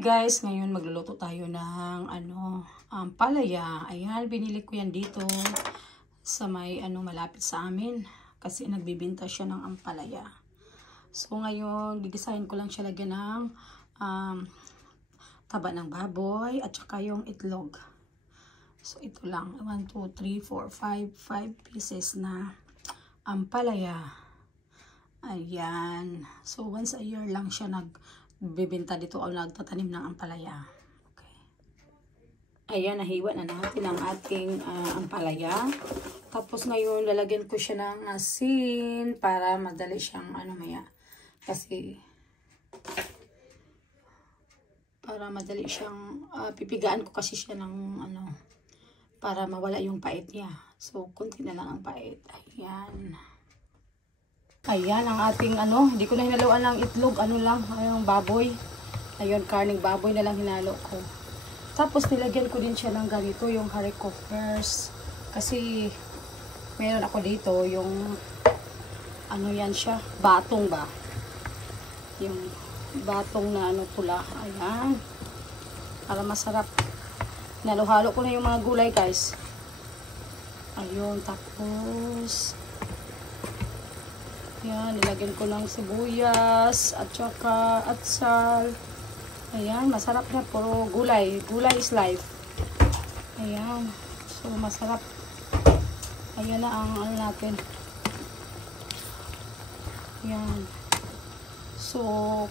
Guys, ngayon magluluto tayo ng palaya. Ayan, binili ko yan dito sa may malapit sa amin kasi nagbibenta siya ng ampalaya. So ngayon, gigisahin ko lang siya lagyan ng taba ng baboy at saka yung itlog. So ito lang, 1, 2, 3, 4, 5 pieces na ampalaya. Ayan. So once a year lang siya nagbibenta dito o nagtatanim ng ampalaya. Okay. Ayan, nahiwa na natin ang ating ampalaya. Tapos ngayon lalagyan ko siya ng asin para madali siyang kasi para madali siyang pipigaan ko kasi siya ng para mawala yung pait niya. So konti na lang ang pait. Ayan. Ayan ang ating hindi ko na hinaluan ng itlog, yung baboy. Ayun, karning baboy na lang hinalo ko. Tapos nilagyan ko din siya ng ganito, yung haricot first. Kasi meron ako dito yung yan siya, batong ba? Yung batong na pula. Ayan. Para masarap. Nalo-halo ko na yung mga gulay, guys. Ayun, tapos ayan, nilagyan ko ng sibuyas at saka atsal. Ayan, masarap na. Puro gulay. Gulay is life. Ayan. So, masarap. Ayan na ang natin. Ayan. So,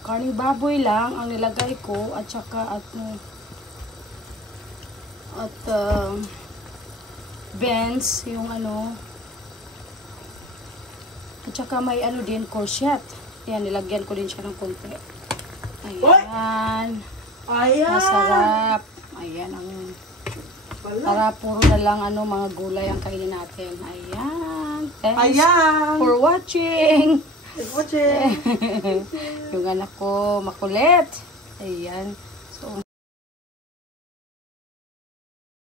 karning baboy lang ang nilagay ko at saka beans, yung at saka may din, courgette. Ayan, nilagyan ko din siya ng konti. Ayan. Ayan. Masarap. Ayan ang para puro na lang mga gulay ang kainin natin. Ayan. Thanks for watching. Yung anak ko makulit. Ayan.